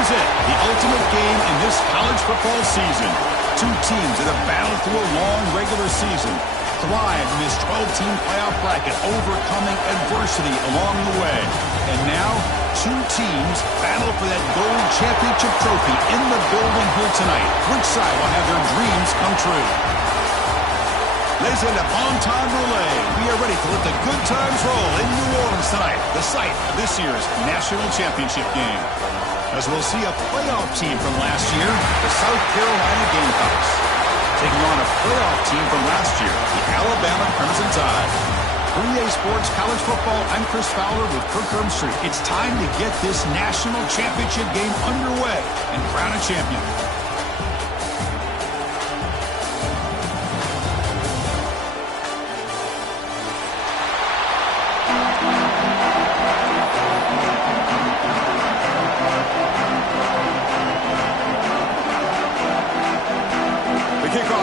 is it, the ultimate game in this college football season. Two teams that have battled through a long regular season, thrived in this 12-team playoff bracket, overcoming adversity along the way. And now, two teams battle for that gold championship trophy in the building here tonight. Which side will have their dreams come true? Ladies and gentlemen, on time relay. We are ready to let the good times roll in New Orleans tonight, the site of this year's national championship game. As we'll see a playoff team from last year, the South Carolina Gamecocks, taking on a playoff team from last year, the Alabama Crimson Tide. 3A Sports College Football, I'm Chris Fowler with Kirk Ermstreet. It's time to get this national championship game underway and crown a champion.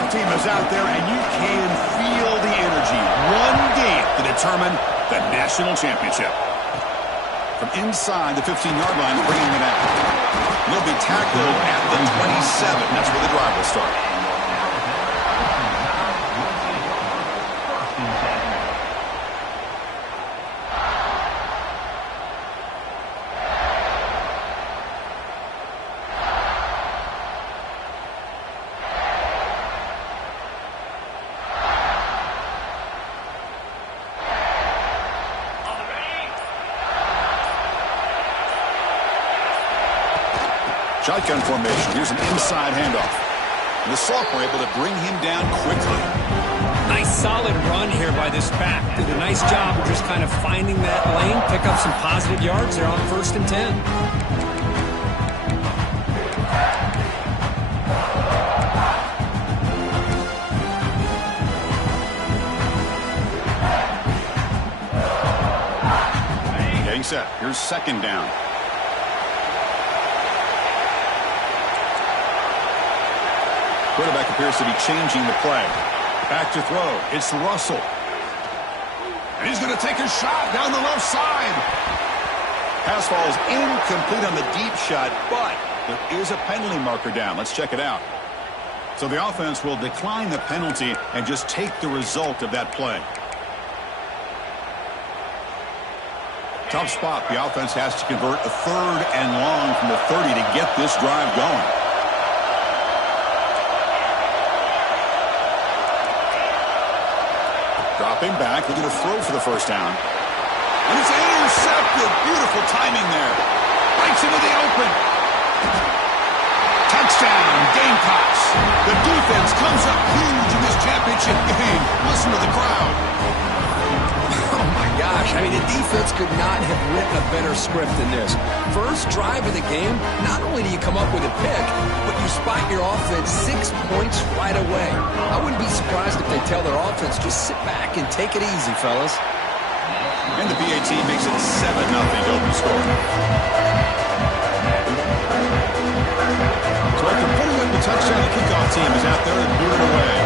Team is out there, and you can feel the energy. One game to determine the national championship. From inside the 15-yard line, bringing it out. He'll be tackled at the 27. That's where the drive will start. Shotgun formation. Here's an inside handoff. And the sophomore able to bring him down quickly. Nice solid run here by this back. Did a nice job of just kind of finding that lane, pick up some positive yards there on 1st and 10. Getting set. Here's 2nd down. Quarterback appears to be changing the play. Back to throw. It's Russell. And he's going to take a shot down the left side. Pass falls incomplete on the deep shot, but there is a penalty marker down. Let's check it out. So the offense will decline the penalty and just take the result of that play. Tough spot. The offense has to convert a 3rd and long from the 30 to get this drive going. Dropping back, looking to throw for the 1st down. And it's intercepted. Beautiful timing there. Breaks into the open. Touchdown, Gamecocks. The defense comes up huge in this championship game. Listen to the crowd. Oh, my gosh. I mean, the defense could not have written a better script than this. First drive of the game, not only do you come up with a pick, but you spot your offense 6 points right away. I wouldn't be surprised if they tell their offense, just sit back and take it easy, fellas. And the PAT makes it 7-0 open score. So after putting up the touchdown, the kickoff team is out there and boot it away.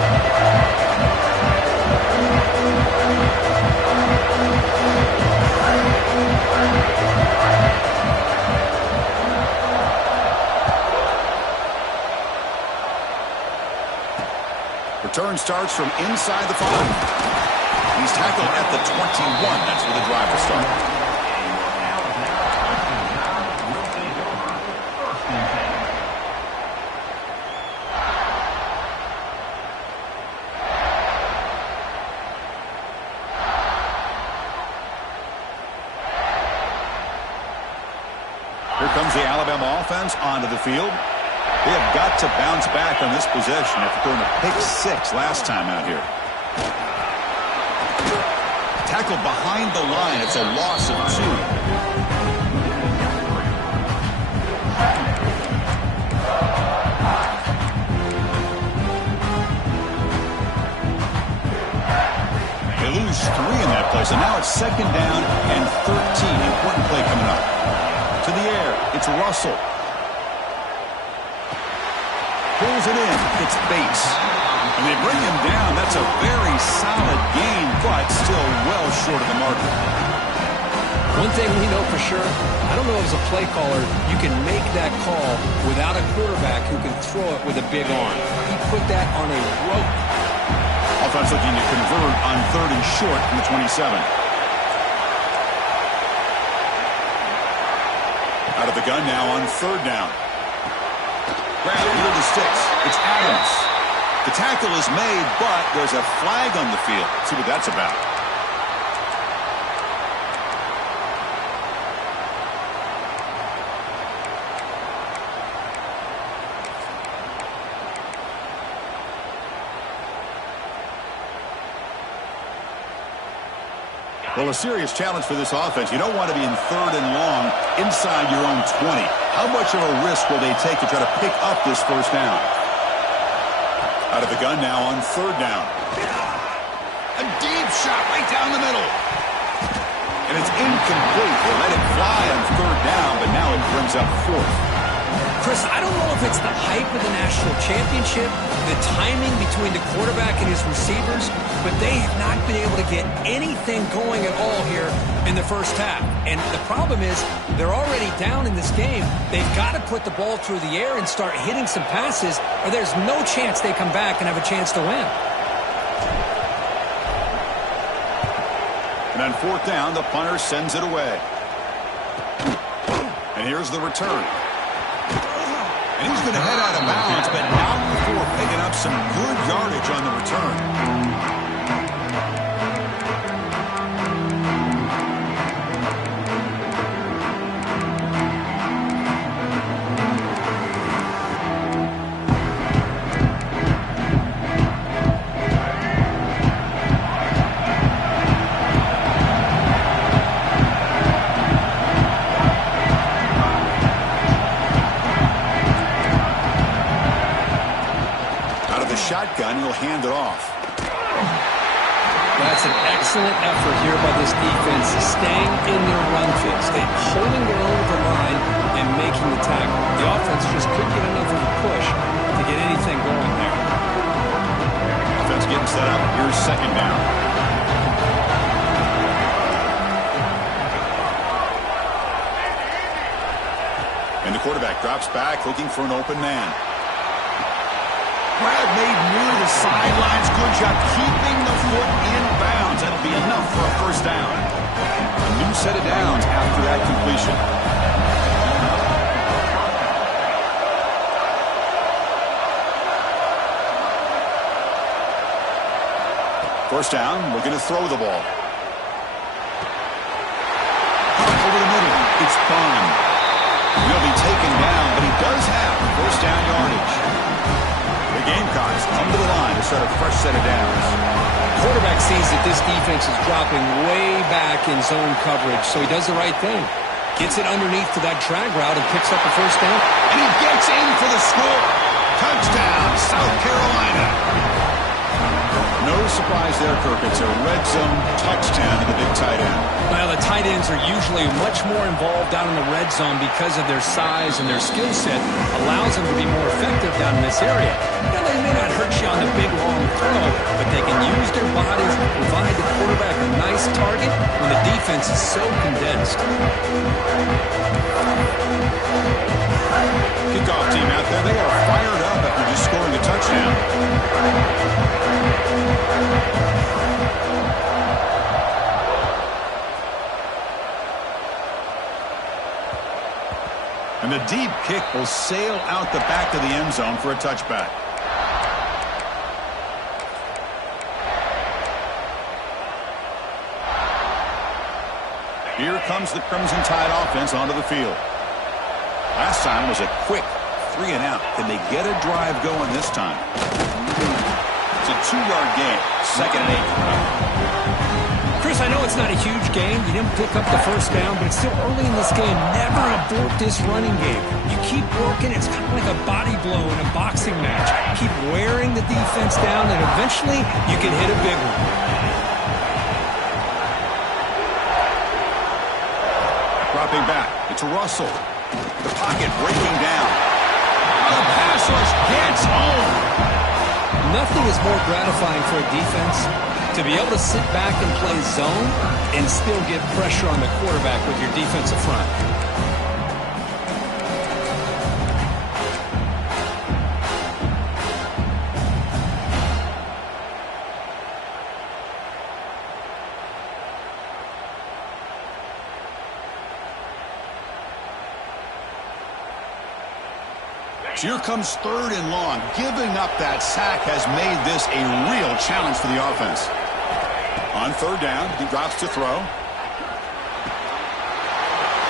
Return starts from inside the 5. He's tackled at the 21. That's where the drive will start. Here comes the Alabama offense onto the field. They have got to bounce back on this possession after throwing a pick 6 last time out here. Tackled behind the line. It's a loss of 2. They lose 3 in that play, so now it's 2nd down and 13. Important play coming up. To the air, it's Russell. Pulls it in. It's Bates. And they bring him down. That's a very solid gain, but still well short of the marker. One thing we know for sure, I don't know as a play caller, you can make that call without a quarterback who can throw it with a big arm. He put that on a rope. Offense looking to convert on 3rd and short from the 27. Out of the gun now on 3rd down. Grab near the sticks. It's Adams. The tackle is made, but there's a flag on the field. Let's see what that's about. Well, a serious challenge for this offense. You don't want to be in 3rd and long inside your own 20. How much of a risk will they take to try to pick up this 1st down? Out of the gun now on 3rd down. A deep shot right down the middle. And it's incomplete. They let it fly on 3rd down, but now it brings up 4th. Chris, I don't know if it's the hype of the national championship, the timing between the quarterback and his receivers, but they have not been able to get anything going at all here in the 1st half. And the problem is they're already down in this game. They've got to put the ball through the air and start hitting some passes, or there's no chance they come back and have a chance to win. And on 4th down, the punter sends it away. And here's the return. And he's going to head out of bounds, but now before picking up some good yardage on the return. Shotgun, he'll hand it off. That's an excellent effort here by this defense, staying in their run fits. They're holding their own with the line and making the tackle. The offense just couldn't get enough of a push to get anything going there. Offense getting set up. Here's 2nd down. And the quarterback drops back, looking for an open man. Grab made near the sidelines. Good job keeping the foot in bounds. That'll be enough for a 1st down. A new set of downs after that completion. 1st down, looking to throw the ball. Over the middle, it's Bond. He'll be taken down, but he does have 1st down yardage. The Gamecocks come to the line to start a fresh set of downs. Quarterback sees that this defense is dropping way back in zone coverage, so he does the right thing. Gets it underneath to that drag route and picks up the 1st down. And he gets in for the score. Touchdown, South Carolina. No surprise there, Kirk. It's a red zone touchdown to the big tight end. Well, the tight ends are usually much more involved down in the red zone because of their size and their skill set allows them to be more effective down in this area. Now, they may not hurt you on the big, long throw, but they can use their bodies to provide the quarterback a nice target when the defense is so condensed. Kickoff team out there. They are fired up after just scoring a touchdown. And the deep kick will sail out the back of the end zone for a touchback. Here comes the Crimson Tide offense onto the field. Last time was a quick 3 and out. Can they get a drive going this time? It's a 2-yard gain. 2nd and 8. Chris, I know it's not a huge game. You didn't pick up the 1st down, but it's still early in this game. Never abort this running game. You keep working. It's kind of like a body blow in a boxing match. Keep wearing the defense down, and eventually you can hit a big one. Dropping back. It's Russell. The pocket breaking down. The pass rush gets home. Nothing is more gratifying for a defense To be able to sit back and play zone and still get pressure on the quarterback with your defensive front. Here comes 3rd and long. Giving up that sack has made this a real challenge for the offense. On 3rd down, he drops to throw.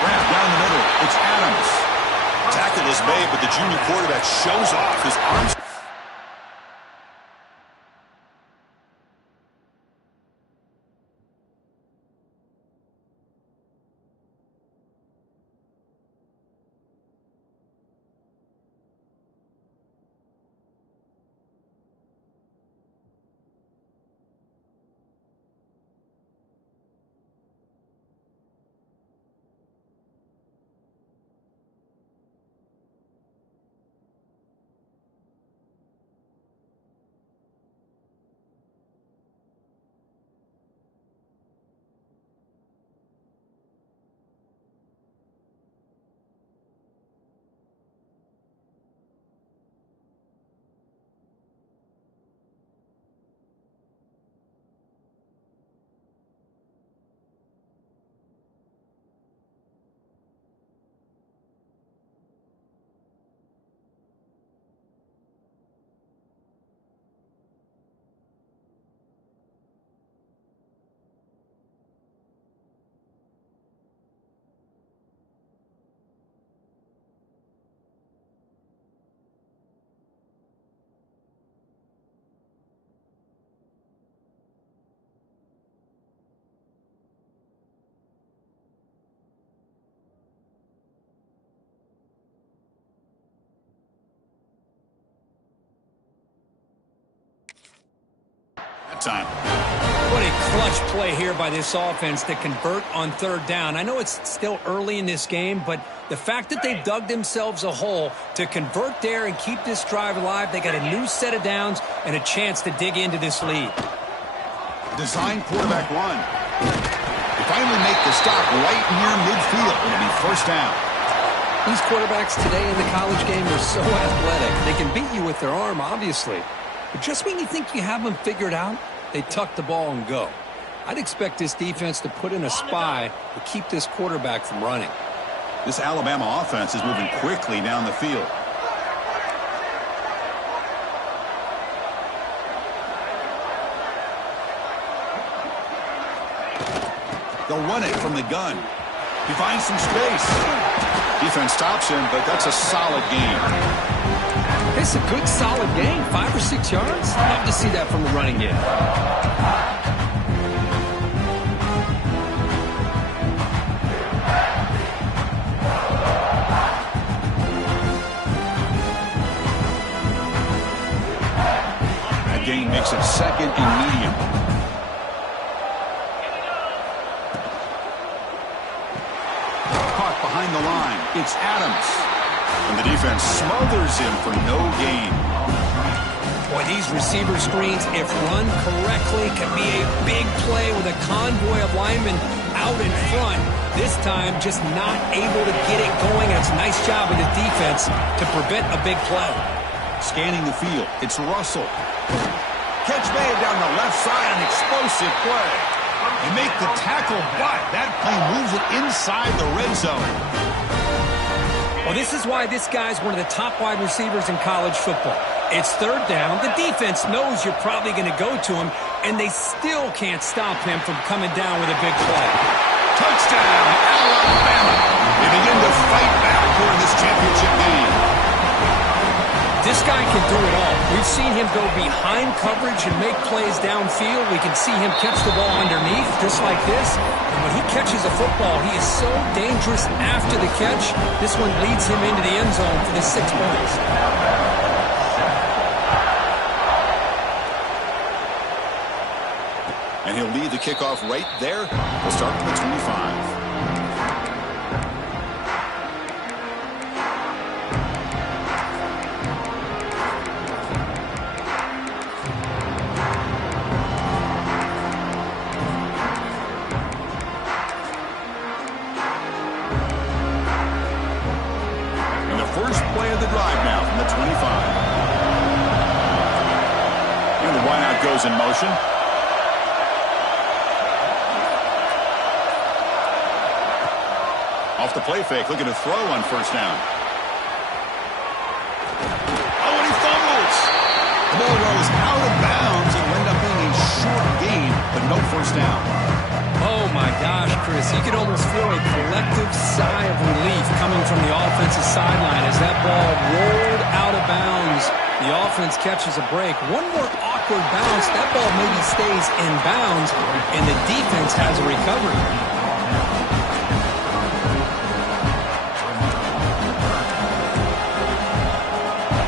Wrap down the middle. It's Adams. Tackle is made, but the junior quarterback shows off his arms. Time. What a clutch play here by this offense to convert on 3rd down. I know it's still early in this game, but the fact that they've dug themselves a hole to convert there and keep this drive alive, they got a new set of downs and a chance to dig into this lead. Design quarterback run. They finally make the stop right near midfield. It'll be 1st down. These quarterbacks today in the college game are so athletic. They can beat you with their arm, obviously. But just when you think you have them figured out, they tuck the ball and go. I'd expect this defense to put in a spy to keep this quarterback from running. This Alabama offense is moving quickly down the field. They'll run it from the gun. He finds some space. Defense stops him, but that's a solid gain. It's a good, solid gain. 5 or 6 yards. Love to see that from the running game. That gain makes it 2nd and medium. Caught behind the line. It's Adams. And the defense smothers him for no gain. Boy, these receiver screens, if run correctly, can be a big play with a convoy of linemen out in front. This time, just not able to get it going. And it's a nice job of the defense to prevent a big play. Scanning the field, it's Russell. Catch made down the left side, an explosive play. They make the tackle, but that play moves it inside the red zone. Well, this is why this guy's one of the top wide receivers in college football. It's 3rd down. The defense knows you're probably going to go to him, and they still can't stop him from coming down with a big play. Touchdown, Alabama. They begin to fight back here in this championship game. This guy can do it all. We've seen him go behind coverage and make plays downfield. We can see him catch the ball underneath just like this. And when he catches a football, he is so dangerous after the catch. This one leads him into the end zone for the 6 points. And he'll lead the kickoff right there. We'll start from the 25. play of the drive now from the 25. And the wideout goes in motion. Off the play fake, looking to throw on first down. Oh, and he fumbles. The ball rolls out of bounds and will end up being a short gain, but no first down. Oh, my gosh, Chris. You could almost feel a collective sigh of relief coming from the offensive sideline as that ball rolled out of bounds. The offense catches a break. One more awkward bounce. That ball maybe stays in bounds, and the defense has a recovery.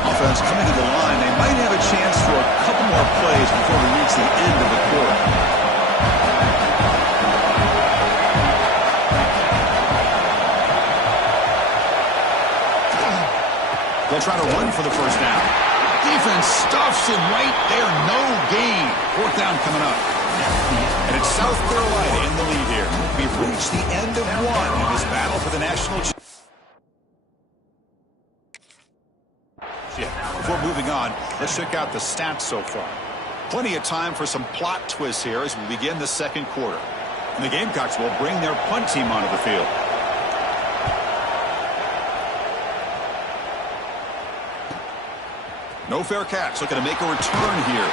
Offense coming to the line. They might have a chance for a couple more plays before we reach the end of the quarter. They'll try to run for the first down. Defense stuffs him right there. No gain. Fourth down coming up. And it's South Carolina in the lead here. We've reached the end of one in this battle for the national championship. Before moving on, let's check out the stats so far. Plenty of time for some plot twists here as we begin the second quarter. And the Gamecocks will bring their punt team onto the field. No fair catch, looking to make a return here.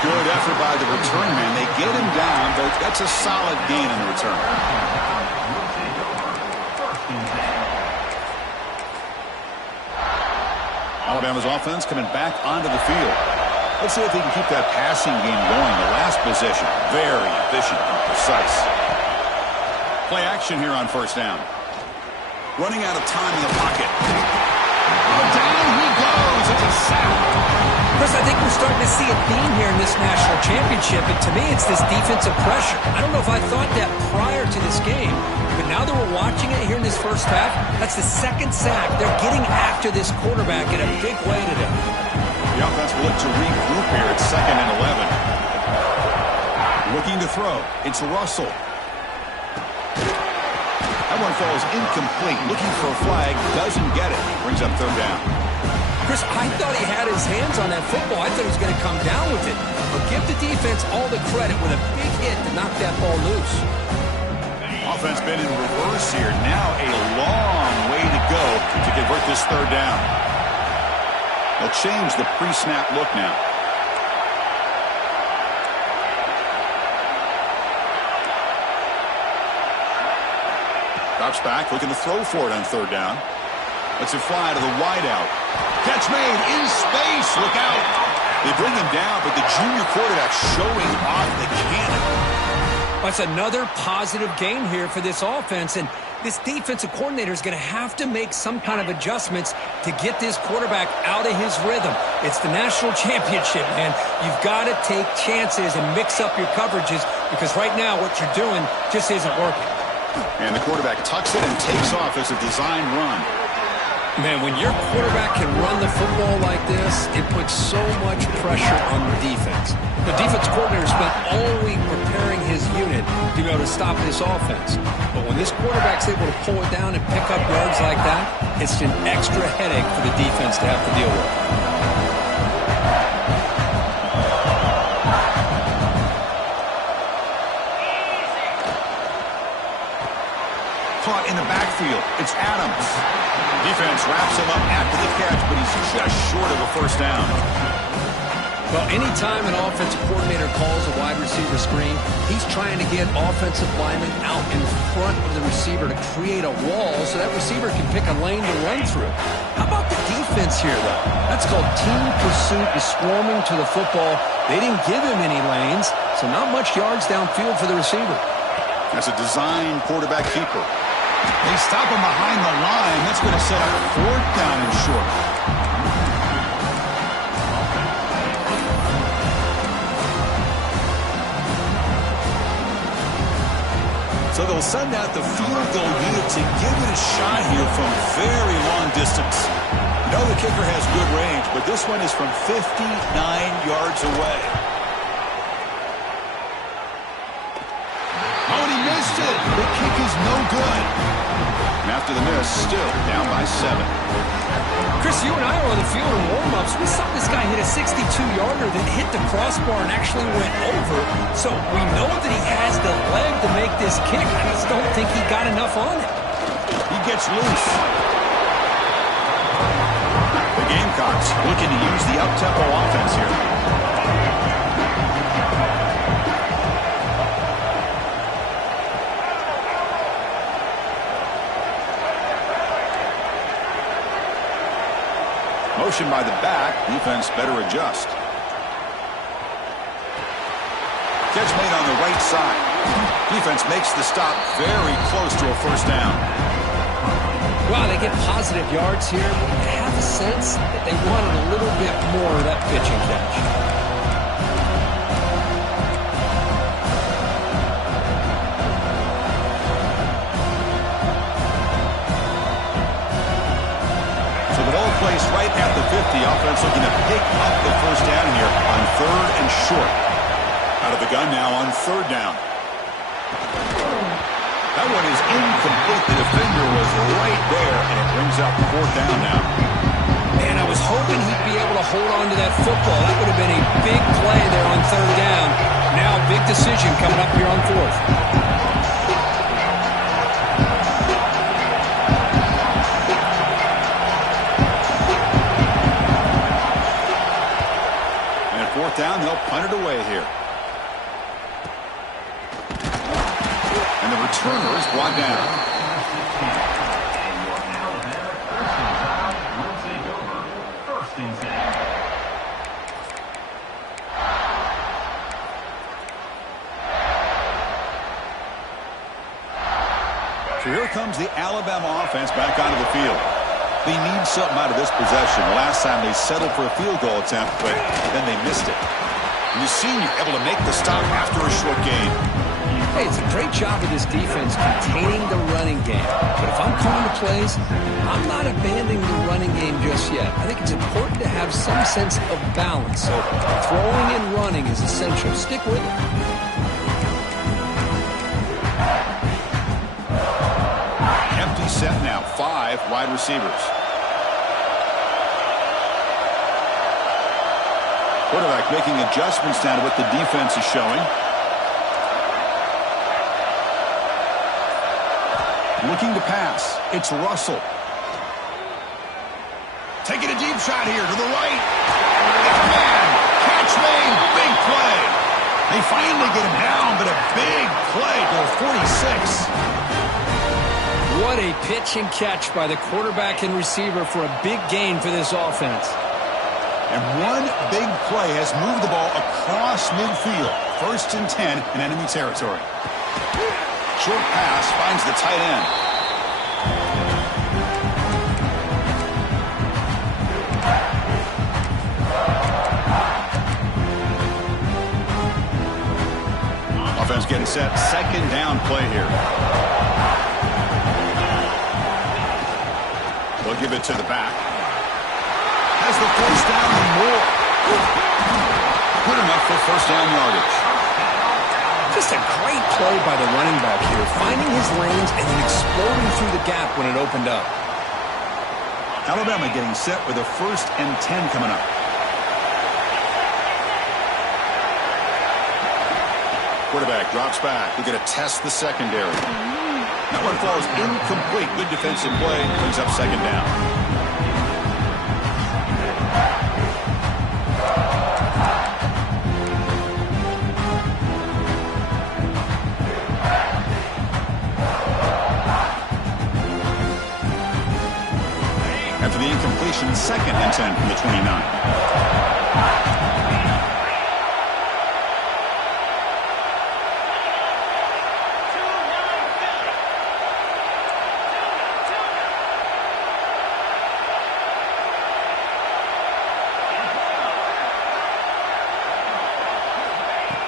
Good effort by the return man. They get him down, but that's a solid gain in the return. Alabama's offense coming back onto the field. Let's see if they can keep that passing game going. The last possession, very efficient and precise. Play action here on first down. Running out of time in the pocket. Oh, down he goes. It's a sack. Chris, I think we're starting to see a theme here in this national championship, and to me it's this defensive pressure. I don't know if I thought that prior to this game, but now that we're watching it here in this first half, that's the second sack. They're getting after this quarterback in a big way today. The offense will look to regroup here at 2nd and 11. Looking to throw. It's Russell. That one falls incomplete. Looking for a flag. Doesn't get it. Brings up third down. Chris, I thought he had his hands on that football. I thought he was going to come down with it. But give the defense all the credit with a big hit to knock that ball loose. Offense been in reverse here. Now a long way to go to convert this third down. They'll change the pre-snap look now. Drops back, looking to throw for it on third down. Lets it fly to the wideout. Catch made in space. Look out. They bring him down, but the junior quarterback showing off the cannon. That's another positive game here for this offense, and this defensive coordinator is going to have to make some kind of adjustments to get this quarterback out of his rhythm. It's the national championship, man. You've got to take chances and mix up your coverages because right now what you're doing just isn't working. And the quarterback tucks it and takes off as a design run. Man, when your quarterback can run the football like this, it puts so much pressure on the defense. The defense coordinator spent all week preparing his unit to be able to stop this offense. But when this quarterback's able to pull it down and pick up yards like that, it's an extra headache for the defense to have to deal with. Caught in the backfield. It's Adams. Defense wraps him up after the catch, but he's just short of a first down. Well, anytime an offensive coordinator calls a wide receiver screen, he's trying to get offensive linemen out in front of the receiver to create a wall so that receiver can pick a lane to run through. How about the defense here, though? That's called team pursuit and swarming to the football. They didn't give him any lanes, so not much yards downfield for the receiver. That's a design quarterback keeper. They stop him behind the line. That's going to set up fourth down and short. So they'll send out the field goal unit to give it a shot here from very long distance. You know the kicker has good range, but this one is from 59 yards away. Oh, and he missed it. good. The kick is no good. And after the miss, still down by 7. Chris, you and I were on the field in warm-ups. We saw this guy hit a 62-yarder that hit the crossbar and actually went over. So we know that he has the leg to make this kick. I just don't think he got enough on it. He gets loose. The Gamecocks looking to use the up-tempo offense here. Motion by the back. Defense better adjust. Catch made on the right side. Defense makes the stop very close to a first down. Wow, they get positive yards here. I have a sense that they wanted a little bit more of that pitch and catch. So the ball placed right at the 50. Offense looking to pick up the first down here on 3rd and short. Out of the gun now on 3rd down. That one is incomplete. The defender was right there, and it brings up 4th down now. Man, I was hoping he'd be able to hold on to that football. That would have been a big play there on 3rd down. Now a big decision coming up here on 4th. And at 4th down, they'll punt it away here. And the returner is brought down. So here comes the Alabama offense back onto the field. They need something out of this possession. The last time they settled for a field goal attempt, but then they missed it. And the senior able to make the stop after a short gain. Hey, it's a great job of this defense containing the running game. But if I'm calling the plays, I'm not abandoning the running game just yet. I think it's important to have some sense of balance. So throwing and running is essential. Stick with it. Empty set now. 5 wide receivers. Quarterback making adjustments now to what the defense is showing. Looking to pass. It's Russell. Taking a deep shot here to the right. Man, catch made. Big play. They finally get him down, but a big play to a 46. What a pitch and catch by the quarterback and receiver for a big gain for this offense. And one big play has moved the ball across midfield. 1st and 10 in enemy territory. Short pass finds the tight end. Offense getting set. 2nd down play here. They'll give it to the back. Has the first down and more. Good enough for 1st down yardage. Just a great play by the running back here, finding his lanes and then exploding through the gap when it opened up. Alabama getting set with a 1st and 10 coming up. Quarterback drops back. We're going to test the secondary. That one falls incomplete. Good defensive play. Brings up 2nd down. After the incompletion, 2nd and 10 from the 29.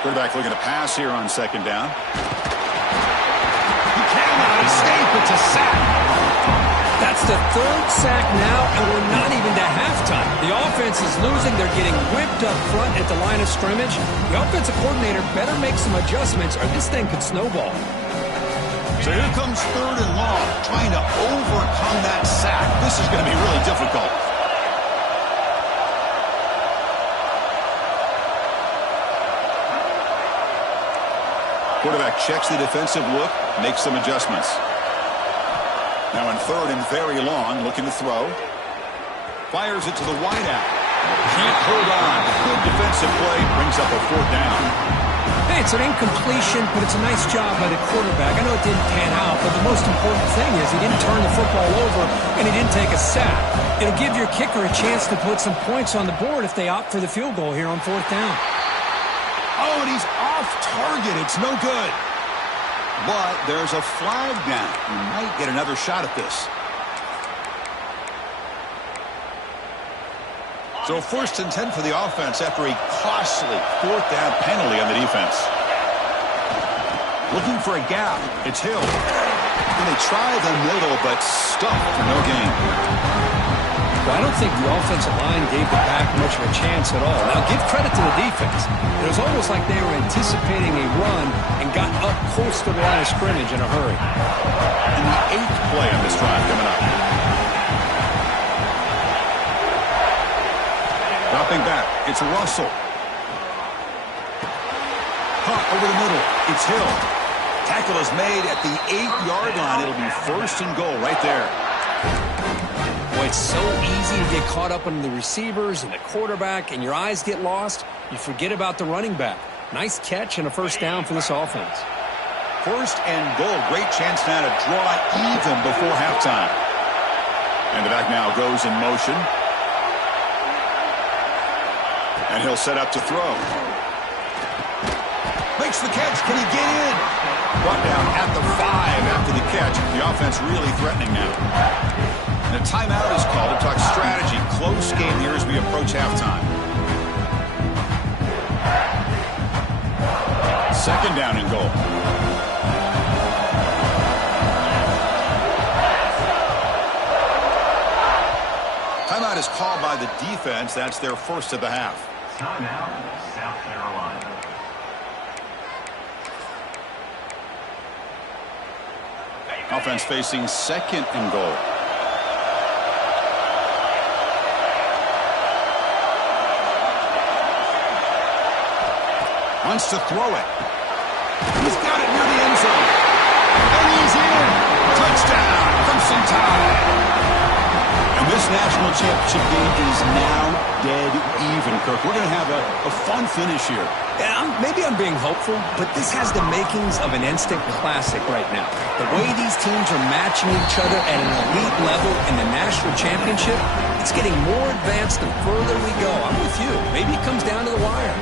Quarterback looking to pass here on 2nd down. He cannot escape. It's a sack. That's the 3rd sack now, and we're not even to halftime. The offense is losing. They're getting whipped up front at the line of scrimmage. The offensive coordinator better make some adjustments, or this thing could snowball. So here comes 3rd and long, trying to overcome that sack. This is going to be really difficult. Quarterback checks the defensive look, makes some adjustments. Now in 3rd and very long, looking to throw. Fires it to the wideout. Can't hold on. Good defensive play, brings up a 4th down. Hey, it's an incompletion, but it's a nice job by the quarterback. I know it didn't pan out, but the most important thing is he didn't turn the football over and he didn't take a sack. It'll give your kicker a chance to put some points on the board if they opt for the field goal here on 4th down. Oh, and he's off target. It's no good. But there's a flag down. He might get another shot at this. So 1st and 10 for the offense after a costly 4th down penalty on the defense. Looking for a gap. It's Hill. And they try the middle, but stuffed for no gain. Well, I don't think the offensive line gave the back much of a chance at all. Now, give credit to the defense. It was almost like they were anticipating a run and got up close to the line of scrimmage in a hurry. And the 8th play on this drive coming up. Dropping back, it's Russell. Punt over the middle, it's Hill. Tackle is made at the 8-yard line. It'll be 1st and goal right there. Boy, it's so easy to get caught up on the receivers and the quarterback, and your eyes get lost. You forget about the running back. Nice catch and a 1st down for this offense. 1st and goal. Great chance now to draw even before halftime. And the back now goes in motion. And he'll set up to throw. Makes the catch. Can he get in? Brought down at the 5 after the catch. The offense really threatening now. And a timeout is called to talk strategy. Close game here as we approach halftime. 2nd down and goal. Timeout is called by the defense. That's their 1st of the half. Timeout, South Carolina. Offense facing 2nd and goal. Wants to throw it. He's got it near the end zone. And he's in. Touchdown. Crimson Tide. And this national championship game is now dead even, Kirk. We're going to have a fun finish here. Yeah, maybe I'm being hopeful, but this has the makings of an instant classic right now. The way these teams are matching each other at an elite level in the national championship, it's getting more advanced the further we go. I'm with you. Maybe it comes down to the wire.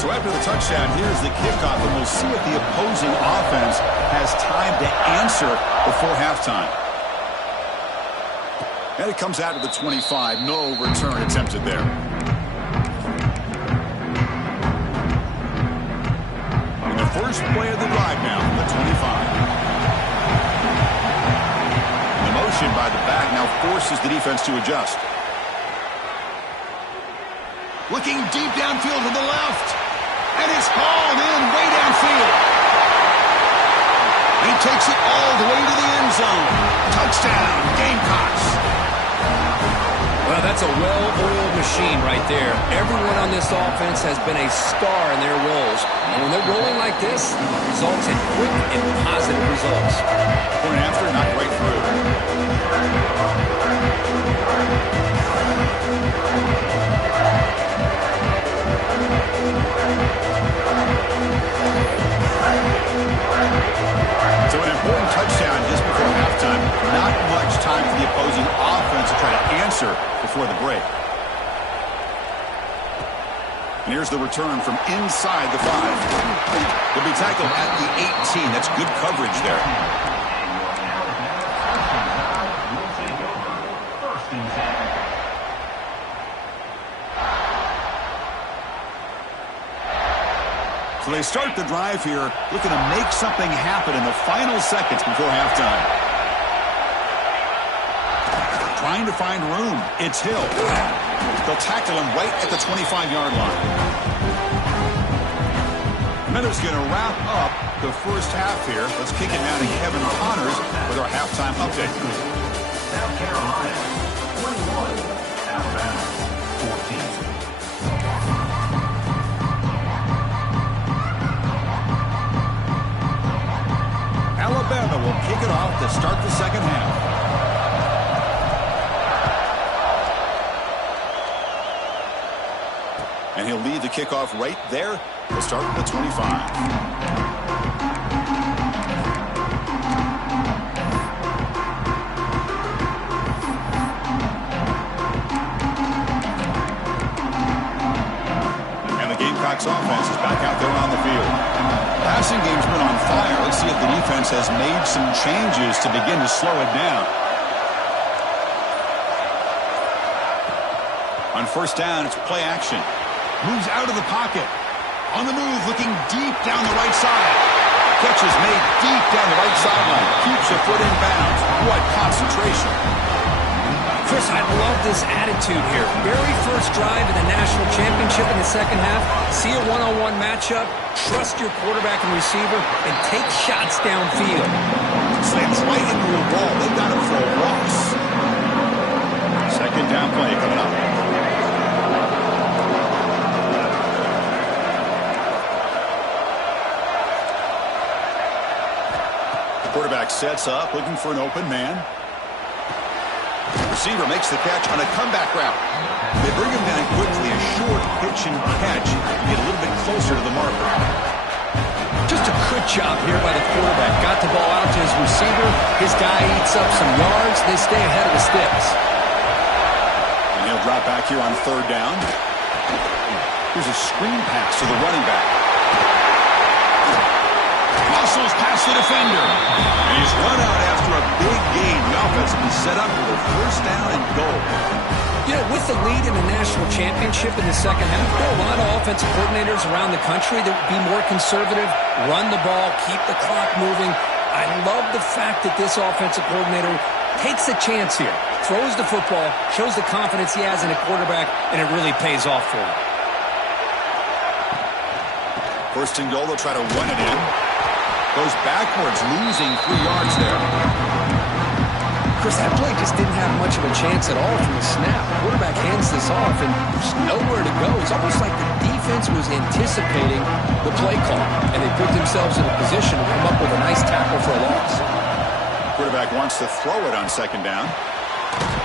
So after the touchdown, here's the kickoff, and we'll see what the opposing offense has time to answer before halftime. And it comes out to the 25. No return attempted there. And the first play of the drive now, the 25. And the motion by the back now forces the defense to adjust. Looking deep downfield to the left. And it's hauled in way downfield. He takes it all the way to the end zone. Touchdown, Gamecocks. Well, that's a well-oiled machine right there. Everyone on this offense has been a star in their roles. And when they're rolling like this, it results in quick and positive results. Point after, not right through. So an important touchdown just before halftime. Not much time for the opposing offense to try to answer before the break. And here's the return from inside the 5. He'll be tackled at the 18. That's good coverage there. So they start the drive here, looking to make something happen in the final seconds before halftime. trying to find room. It's Hill. They'll tackle him right at the 25-yard line. Miller's going to wrap up the first half here. Let's kick it now to Kevin Connors with our halftime update. South Carolina, 21. Alabama, 14. Alabama will kick it off to start the second half. And he'll lead the kickoff right there. We'll start with the 25. Offense is back out there on the field. Passing game's been on fire. Let's see if the defense has made some changes to begin to slow it down. On first down, it's play action. Moves out of the pocket. On the move, looking deep down the right side. Catch is made deep down the right sideline. Keeps a foot in bounds. What concentration. Chris, I love this attitude here. Very first drive in the national championship in the second half. See a one-on-one matchup, trust your quarterback and receiver, and take shots downfield. Slants right into a ball. They've got him for a loss. Second down play coming up. The quarterback sets up, looking for an open man. Receiver makes the catch on a comeback route. They bring him down quickly, a short pitch and catch to get a little bit closer to the marker. Just a good job here by the quarterback. Got the ball out to his receiver. His guy eats up some yards. They stay ahead of the sticks. And he'll drop back here on third down. Here's a screen pass to the running back. Muscles past the defender. And he's run out after a big gain. The offense will be set up for the first down and goal. You know, with the lead in the national championship in the second half, there are a lot of offensive coordinators around the country that would be more conservative, run the ball, keep the clock moving. I love the fact that this offensive coordinator takes a chance here, throws the football, shows the confidence he has in a quarterback, and it really pays off for him. First and goal, they'll try to run it in. Goes backwards, losing 3 yards there. Chris, that play just didn't have much of a chance at all from the snap. The quarterback hands this off, and there's nowhere to go. It's almost like the defense was anticipating the play call, and they put themselves in a position to come up with a nice tackle for a loss. Quarterback wants to throw it on second down.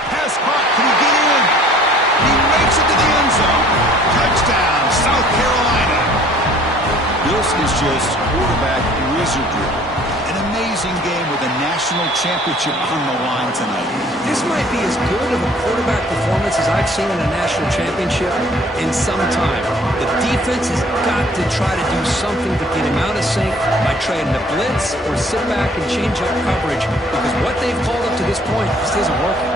Pass caught. Can he get in? He makes it to the end zone. Touchdown, South Carolina. This is just quarterback wizardry. An amazing game with a national championship on the line tonight. This might be as good of a quarterback performance as I've seen in a national championship in some time. The defense has got to try to do something to get him out of sync by trying to blitz or sit back and change up coverage, because what they've called up to this point just isn't working.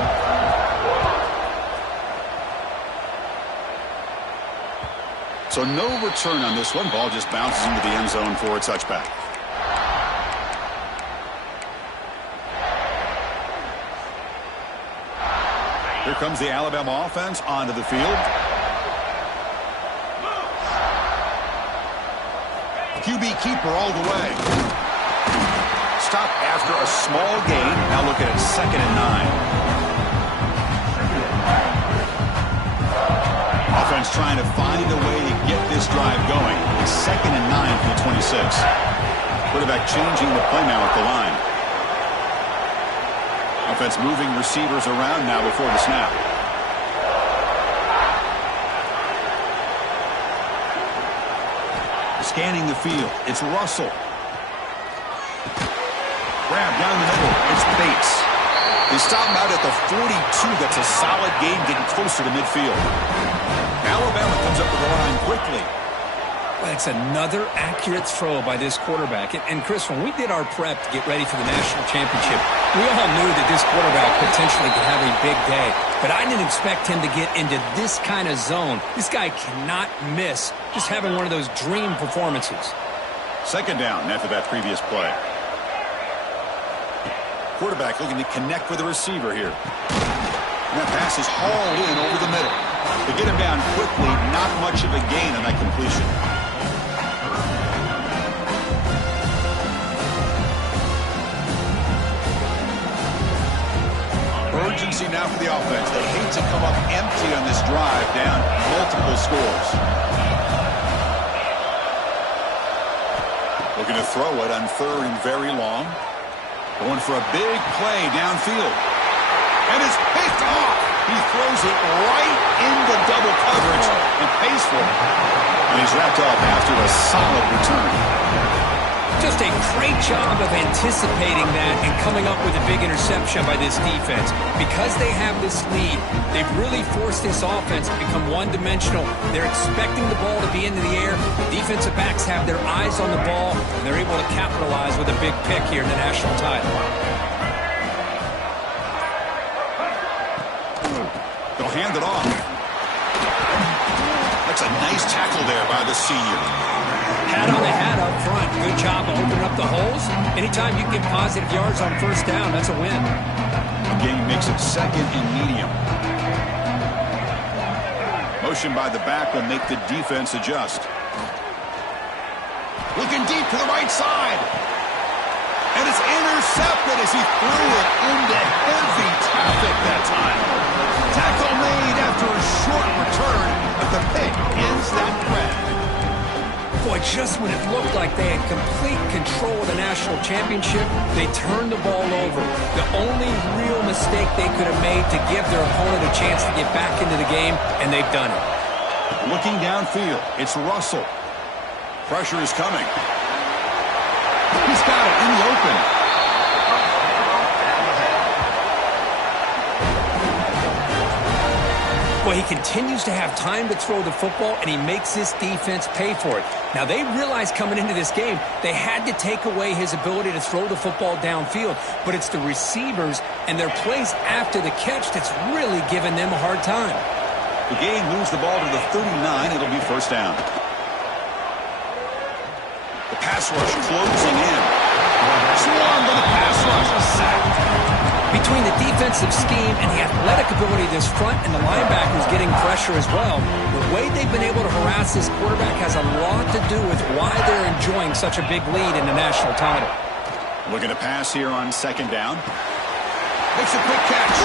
So no return on this one. Ball just bounces into the end zone for a touchback. Here comes the Alabama offense onto the field. QB keeper all the way. Stop after a small gain. Now look at it, 2nd and 9. Offense trying to find a way to get this drive going. It's 2nd and 9 for the 26. Quarterback changing the play now at the line. Offense moving receivers around now before the snap. Scanning the field. It's Russell. Grab down the middle. It's Bates. They stop him out at the 42. That's a solid gain, getting closer to midfield. Alabama comes up with the line quickly. Well, it's another accurate throw by this quarterback. And Chris, when we did our prep to get ready for the national championship, we all knew that this quarterback potentially could have a big day. But I didn't expect him to get into this kind of zone. This guy cannot miss just having one of those dream performances. 2nd down after that previous play. Quarterback looking to connect with the receiver here. And that pass is hauled in over the middle. To get him down quickly, not much of a gain on that completion. Urgency now for the offense. They hate to come up empty on this drive, down multiple scores. Looking to throw it on 3rd and very long. Going for a big play downfield. And it's picked off. He throws it right into double coverage and pays for it. And he's wrapped up after a solid return. Just a great job of anticipating that and coming up with a big interception by this defense. Because they have this lead, they've really forced this offense to become one-dimensional. They're expecting the ball to be into the air. The defensive backs have their eyes on the ball, and they're able to capitalize with a big pick here in the national title. They'll hand it off. That's a nice tackle there by the senior. Hat on the hat up front. Good job of opening up the holes. Anytime you get positive yards on 1st down, that's a win. Again, makes it 2nd and medium. Motion by the back will make the defense adjust. Looking deep to the right side. And it's intercepted as he threw it into heavy traffic that time. Tackle made after a short return, but the pick ends that threat. Boy, just when it looked like they had complete control of the national championship, they turned the ball over. The only real mistake they could have made to give their opponent a chance to get back into the game, and they've done it. Looking downfield, it's Russell. Pressure is coming. He's got it in the open. Well, he continues to have time to throw the football, and he makes this defense pay for it. Now, they realized coming into this game they had to take away his ability to throw the football downfield, but it's the receivers and their plays after the catch that's really giving them a hard time. The game moves the ball to the 39. It'll be 1st down. The pass rush closing in. Swarmed by the pass rush. Sacked. Between the defensive scheme and the athletic ability of this front and the linebackers getting pressure as well, the way they've been able to harass this quarterback has a lot to do with why they're enjoying such a big lead in the national title. Looking to pass here on 2nd down. Makes a quick catch.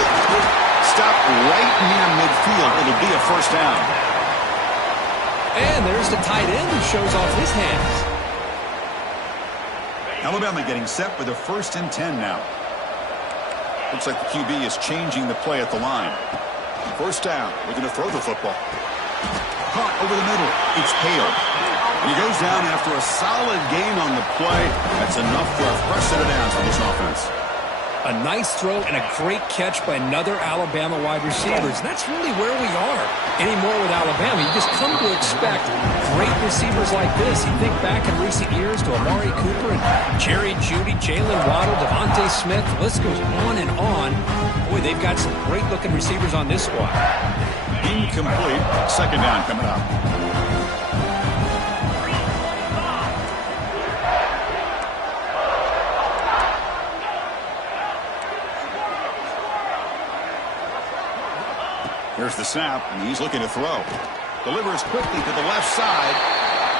Stop right near midfield. It'll be a 1st down. And there's the tight end who shows off his hands. Alabama getting set for the 1st and 10 now. Looks like the QB is changing the play at the line. 1st down. Looking to throw the football. Caught over the middle. It's Hale. And he goes down after a solid gain on the play. That's enough for a fresh set of downs for this offense. A nice throw and a great catch by another Alabama wide receiver. That's really where we are anymore with Alabama. You just come to expect great receivers like this. You think back in recent years to Amari Cooper and Jerry Jeudy, Jalen Waddle, Devontae Smith. The list goes on and on. Boy, they've got some great-looking receivers on this squad. Incomplete. 2nd down coming up. Here's the snap, and he's looking to throw. Delivers quickly to the left side.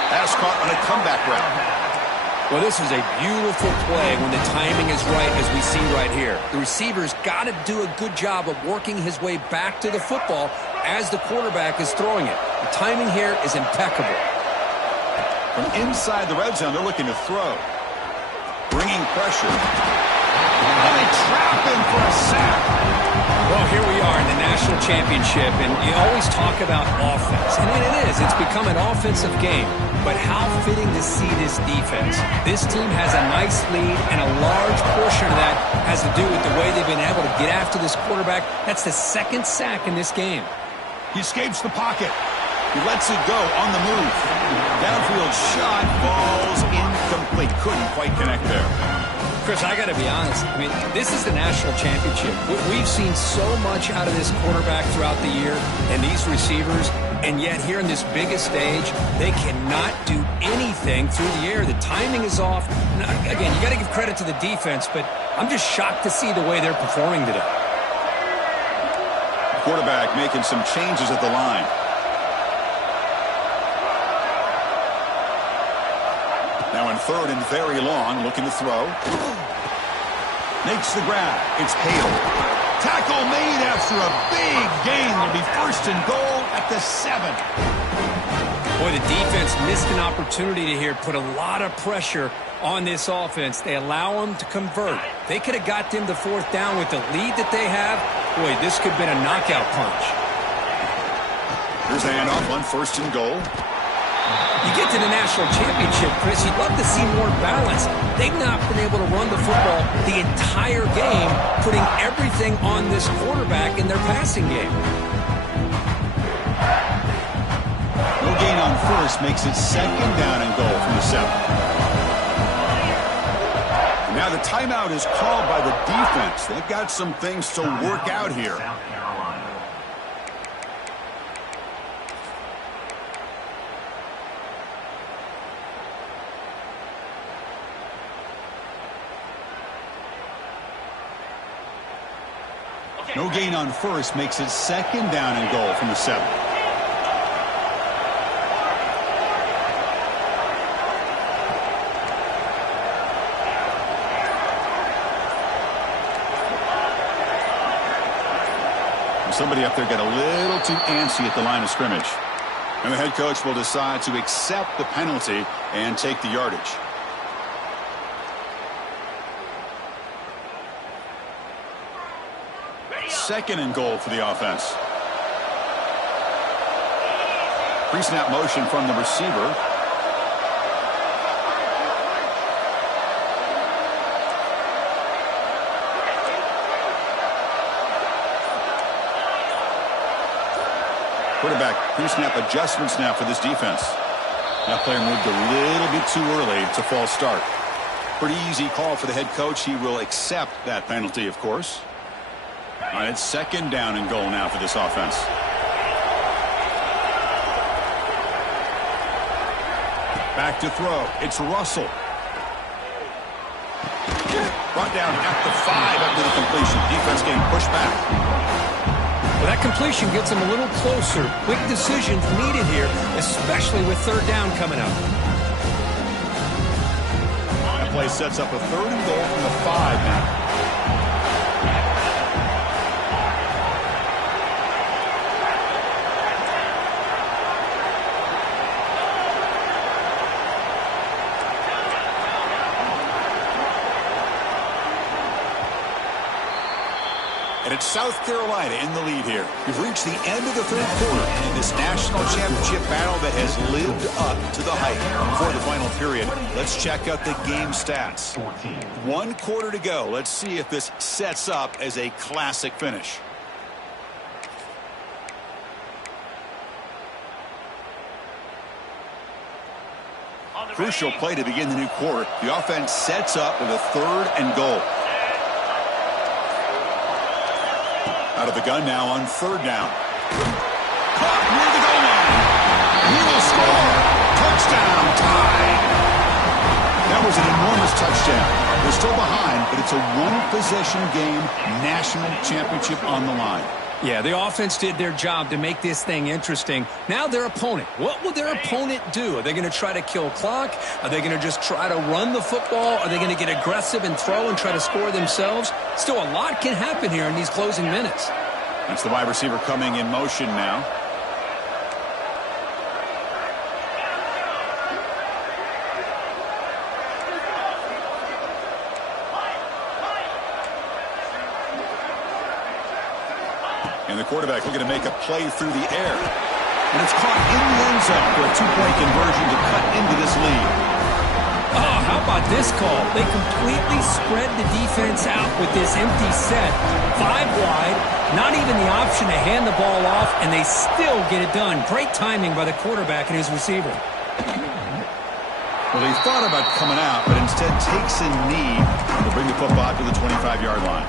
Pass caught on a comeback route. Well, this is a beautiful play when the timing is right, as we see right here. The receiver's got to do a good job of working his way back to the football as the quarterback is throwing it. The timing here is impeccable. From inside the red zone, they're looking to throw. Bringing pressure. And they trap him for a sack. Well, here we are in the national championship, and you always talk about offense. And it is. It's become an offensive game. But how fitting to see this defense. This team has a nice lead, and a large portion of that has to do with the way they've been able to get after this quarterback. That's the 2nd sack in this game. He escapes the pocket. He lets it go on the move. Downfield shot falls incomplete. Couldn't quite connect there. Chris, I got to be honest. I mean, this is the national championship. We've seen so much out of this quarterback throughout the year and these receivers, and yet here in this biggest stage, they cannot do anything through the air. The timing is off. Now, again, you got to give credit to the defense, but I'm just shocked to see the way they're performing today. quarterback making some changes at the line. Now in third and very long, looking to throw. Makes the grab. It's Hale. Tackle made after a big gain. Will be first and goal at the 7. Boy, the defense missed an opportunity to here put a lot of pressure on this offense. They allow them to convert. They could have got them to fourth down with the lead that they have. Boy, this could have been a knockout punch. Here's a handoff on first and goal. You get to the national championship, Chris, you'd love to see more balance. They've not been able to run the football the entire game, putting everything on this quarterback in their passing game. No gain on first makes it second down and goal from the 7. Now the timeout is called by the defense. They've got some things to work out here. No gain on first makes it second down and goal from the 7. Somebody up there got a little too antsy at the line of scrimmage. And the head coach will decide to accept the penalty and take the yardage. Second and goal for the offense. Pre-snap motion from the receiver. Quarterback pre-snap adjustments now for this defense. That player moved a little bit too early. It's a false start. Pretty easy call for the head coach. He will accept that penalty, of course. All right, it's second down and goal now for this offense. Back to throw. It's Russell. Brought down at the 5 after the completion. Defense getting pushed back. Well, that completion gets them a little closer. Quick decisions needed here, especially with third down coming up. That play sets up a third and goal from the 5 now. And it's South Carolina in the lead here. We've reached the end of the third quarter in this national championship battle that has lived up to the hype. Before the final period, let's check out the game stats. 1 quarter to go. Let's see if this sets up as a classic finish. Crucial play to begin the new quarter. The offense sets up with a third and goal. Out of the gun now on third down. Caught near the goal line. He will score. Touchdown, tied. That was an enormous touchdown. They're still behind, but it's a one-possession game, national championship on the line. Yeah, the offense did their job to make this thing interesting. Now their opponent. What will their opponent do? Are they going to try to kill clock? Are they going to just try to run the football? Are they going to get aggressive and throw and try to score themselves? Still, a lot can happen here in these closing minutes. That's the wide receiver coming in motion now. And the quarterback looking to make a play through the air. And it's caught in the end zone for a 2-point conversion to cut into this lead. Oh, how about this call? They completely spread the defense out with this empty set. 5 wide, not even the option to hand the ball off, and they still get it done. Great timing by the quarterback and his receiver. Well, he thought about coming out, but instead takes a knee to bring the football to the 25-yard line.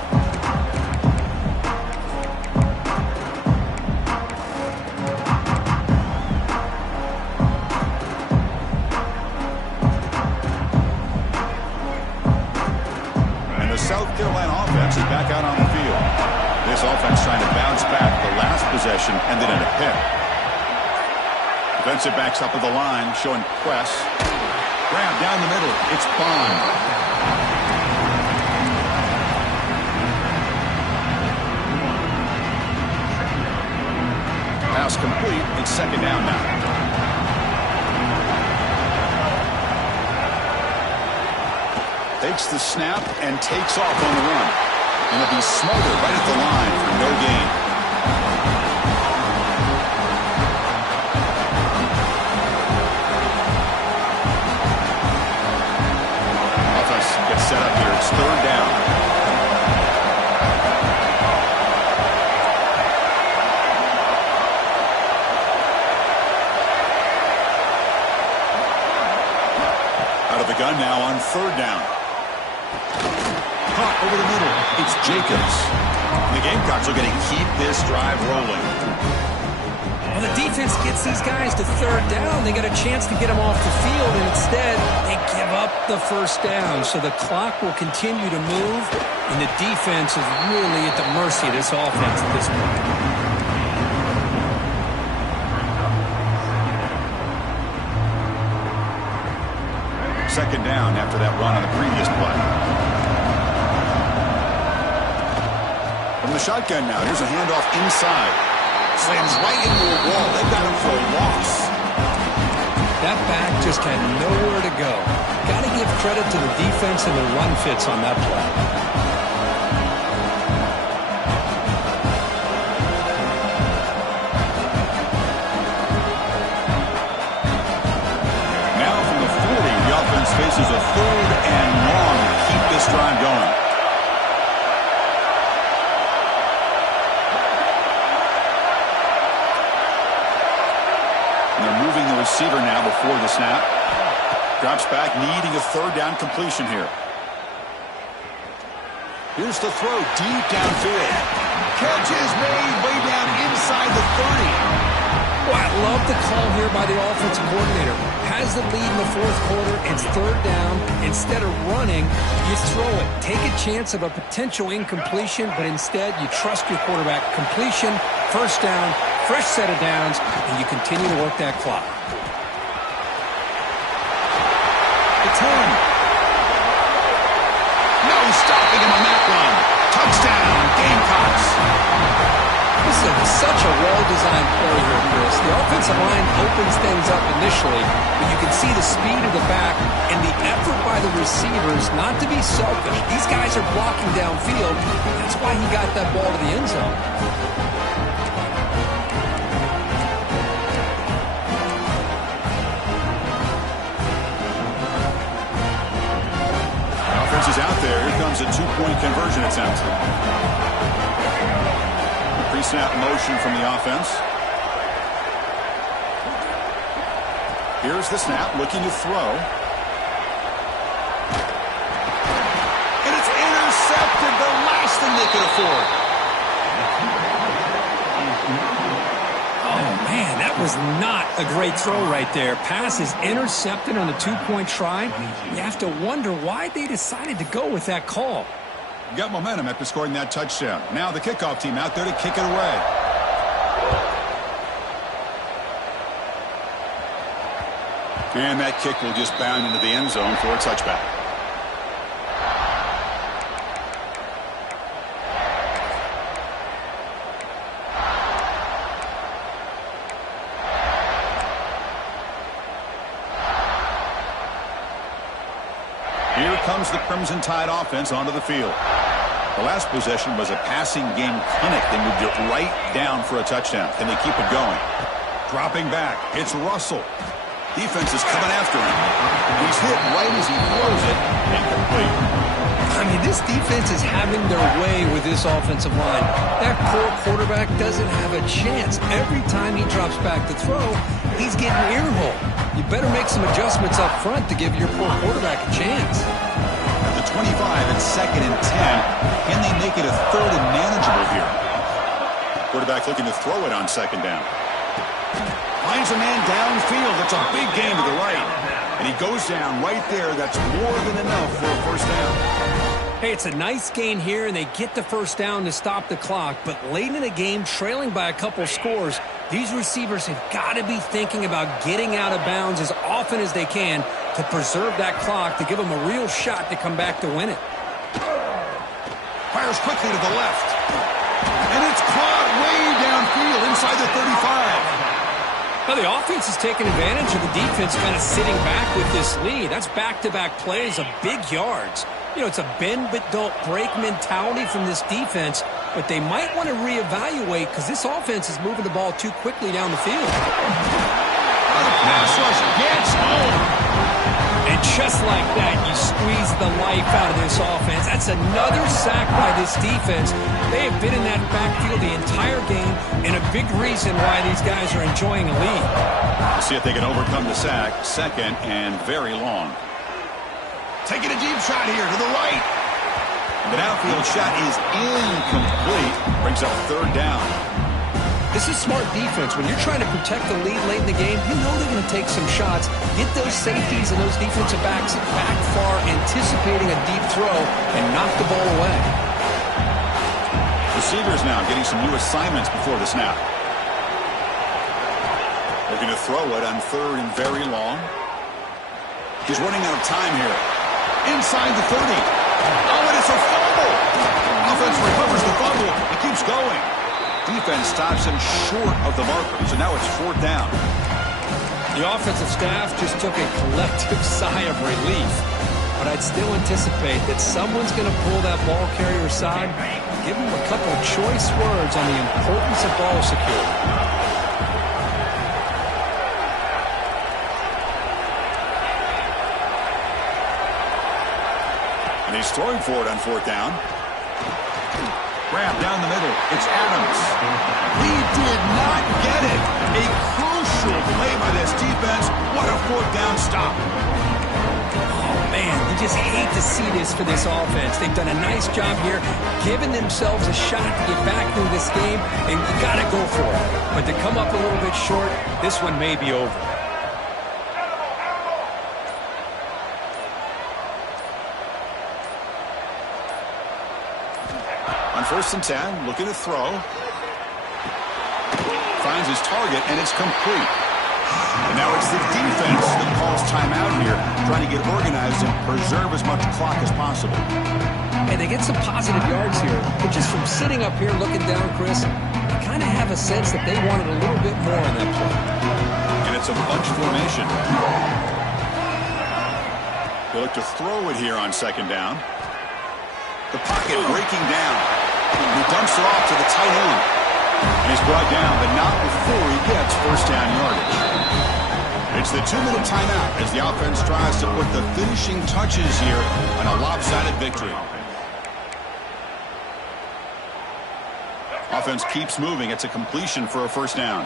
South Carolina offense is back out on the field. This offense offense trying to bounce back. The last possession ended in a pick. Defensive backs up at the line, showing press. Grab down the middle. It's Bond. Pass complete. It's second down now. Takes the snap and takes off on the run. And he'll be smothered right at the line for no gain. Offense gets set up here. It's third down. Out of the gun now on third down. Caught over the middle. It's Jacobs. The Gamecocks are going to keep this drive rolling. Well, the defense gets these guys to third down. They got a chance to get them off the field, and instead they give up the first down. So the clock will continue to move, and the defense is really at the mercy of this offense at this point. Second down after that run on the previous play. From the shotgun now, here's a handoff inside. Slams right into a wall. They've got him for a loss. That back just had nowhere to go. Got to give credit to the defense and the run fits on that play. Now from the 40, the offense faces a third and long to keep this drive going. Receiver now before the snap. Drops back, needing a third down completion here. Here's the throw deep downfield. Catch is made way down inside the 30. Well, I love the call here by the offensive coordinator. Has the lead in the fourth quarter. It's third down. Instead of running, you throw it. Take a chance of a potential incompletion, but instead you trust your quarterback. Completion, first down, fresh set of downs, and you continue to work that clock. It's him. No stopping him on that run. Touchdown, Gamecocks. This is such a well-designed play here, Chris. The offensive line opens things up initially, but you can see the speed of the back and the effort by the receivers not to be selfish. These guys are blocking downfield. That's why he got that ball to the end zone. Offense is out there. Here comes a two-point conversion attempt. Pre-snap motion from the offense. Here's the snap, looking to throw. And it's intercepted, the last thing they could afford. Oh, man, that was not a great throw right there. Pass is intercepted on the two-point try. You have to wonder why they decided to go with that call. Got momentum after scoring that touchdown. Now the kickoff team out there to kick it away. And that kick will just bound into the end zone for a touchback. Here comes the Crimson Tide offense onto the field. The last possession was a passing game clinic. They moved it right down for a touchdown. Can they keep it going? Dropping back. It's Russell. Defense is coming after him. He's hit right as he throws it. Incomplete. I mean, this defense is having their way with this offensive line. That poor quarterback doesn't have a chance. Every time he drops back to throw, he's getting earhole. You better make some adjustments up front to give your poor quarterback a chance. At the 25, it's second and 10. Can they make it a third and manageable here? Quarterback looking to throw it on second down. Finds a man downfield. That's a big gain to the right. And he goes down right there. That's more than enough for a first down. Hey, it's a nice gain here, and they get the first down to stop the clock. But late in the game, trailing by a couple scores, these receivers have got to be thinking about getting out of bounds as often as they can to preserve that clock, to give them a real shot to come back to win it. Fires quickly to the left. And it's caught way downfield inside the 35. Now, the offense is taking advantage of the defense kind of sitting back with this lead. That's back-to-back plays of big yards. You know, it's a bend-but-don't-break mentality from this defense, but they might want to reevaluate because this offense is moving the ball too quickly down the field. The pass rush gets home. And just like that, you squeeze the life out of this offense. That's another sack by this defense. They have been in that backfield the entire game, and a big reason why these guys are enjoying a lead. We'll see if they can overcome the sack. Second and very long. Taking a deep shot here to the right. The downfield shot is incomplete. Brings up third down. This is smart defense. When you're trying to protect the lead late in the game, you know they're going to take some shots, get those safeties and those defensive backs back far, anticipating a deep throw, and knock the ball away. Receivers now getting some new assignments before the snap. Looking to throw it on third and very long. He's running out of time here. Inside the 30. Oh, and it's a fumble. Offense recovers the fumble. It keeps going. Defense stops him short of the marker, so now it's fourth down. The offensive staff just took a collective sigh of relief, but I'd still anticipate that someone's going to pull that ball carrier aside, give him a couple of choice words on the importance of ball security. And he's throwing for it on fourth down. Grab down the middle. It's Adams. He did not get it. A crucial play by this defense. What a fourth down stop. Oh, man, you just hate to see this for this offense. They've done a nice job here, giving themselves a shot to get back into this game, and you got to go for it. But to come up a little bit short, this one may be over. On 1st and 10, looking to throw. Finds his target, and it's complete. And now it's the defense that calls timeout here, trying to get organized and preserve as much clock as possible. And they get some positive yards here, but just from sitting up here looking down, Chris, I kind of have a sense that they wanted a little bit more on that play. And it's a bunch formation. They look to throw it here on second down. The pocket breaking down. He dumps it off to the tight end. And he's brought down, but not before he gets first down yardage. It's the 2-minute timeout as the offense tries to put the finishing touches here on a lopsided victory. Offense keeps moving. It's a completion for a first down.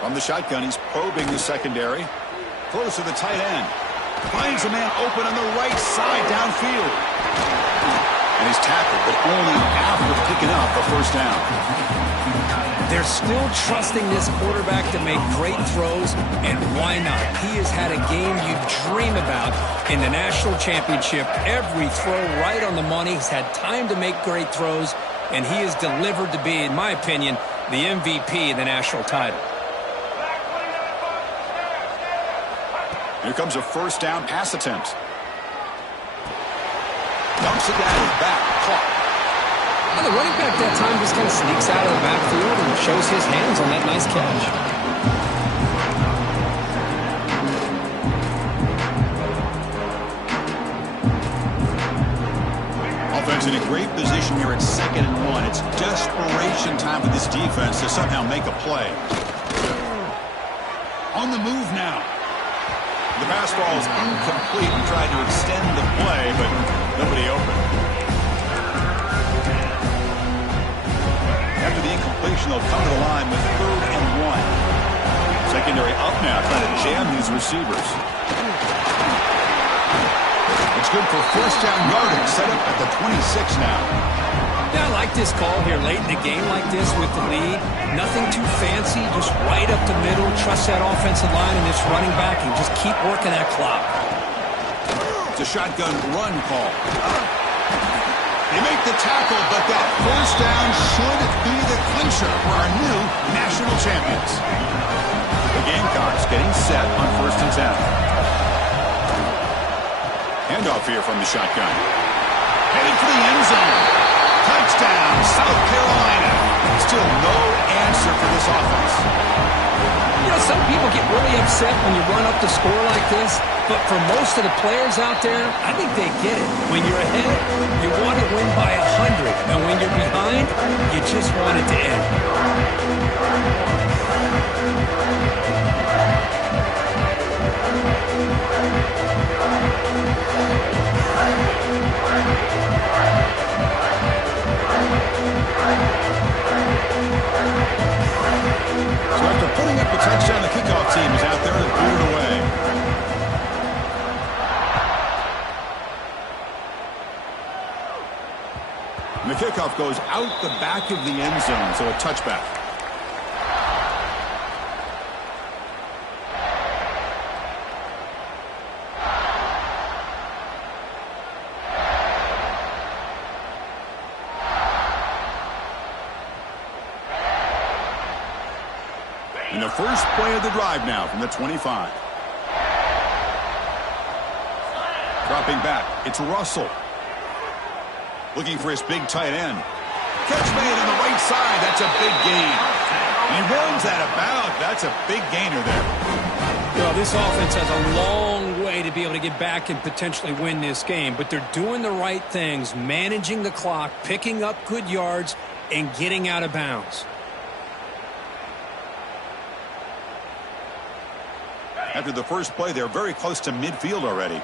From the shotgun, he's probing the secondary. Close to the tight end. Finds a man open on the right side downfield. And he's tackled, but only after picking up a first down. They're still trusting this quarterback to make great throws, and why not? He has had a game you dream about in the national championship. Every throw right on the money. He's had time to make great throws, and he is delivered to be, in my opinion, the MVP of the national title. Here comes a first down pass attempt. Dumps it down, back, caught. Well, the running back that time just kind of sneaks out of the backfield and shows his hands on that nice catch. Offense in a great position here at 2nd and 1. It's desperation time for this defense to somehow make a play. On the move now. The pass ball is incomplete and tried to extend the play, but nobody open. After the incompletion, they'll come to the line with 3rd and 1. Secondary up now, trying to jam these receivers. It's good for first down yardage, set up at the 26 now. Yeah, I like this call here late in the game like this with the lead. Nothing too fancy, just right up the middle. Trust that offensive line and this running back and just keep working that clock. It's a shotgun run call. They make the tackle, but that first down should be the clincher for our new national champions. The Gamecocks getting set on 1st and 10. Handoff here from the shotgun. Headed for the end zone. Touchdown, South Carolina. Still no answer for this offense. You know, some people get really upset when you run up the score like this, but for most of the players out there, I think they get it. When you're ahead, you want to win by 100, and when you're behind, you just want it to end. So after putting up a touchdown, the kickoff team is out there to boot it away. And the kickoff goes out the back of the end zone, so a touchback. And the first play of the drive now from the 25. Dropping back, it's Russell. Looking for his big tight end. Catch made on the right side. That's a big gain. He runs that about. That's a big gainer there. Well, this offense has a long way to be able to get back and potentially win this game, but they're doing the right things, managing the clock, picking up good yards, and getting out of bounds. After the first play, they're very close to midfield already.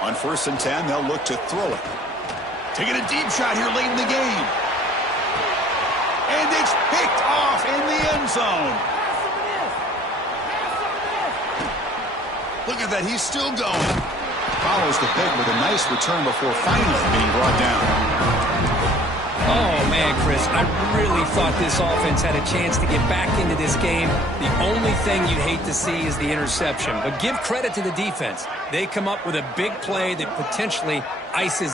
On 1st and 10, they'll look to throw it. Taking a deep shot here late in the game. And it's picked off in the end zone. Look at that, he's still going. Follows the pick with a nice return before finally being brought down. Oh, man, Chris, I really thought this offense had a chance to get back into this game. The only thing you'd hate to see is the interception. But give credit to the defense. They come up with a big play that potentially ices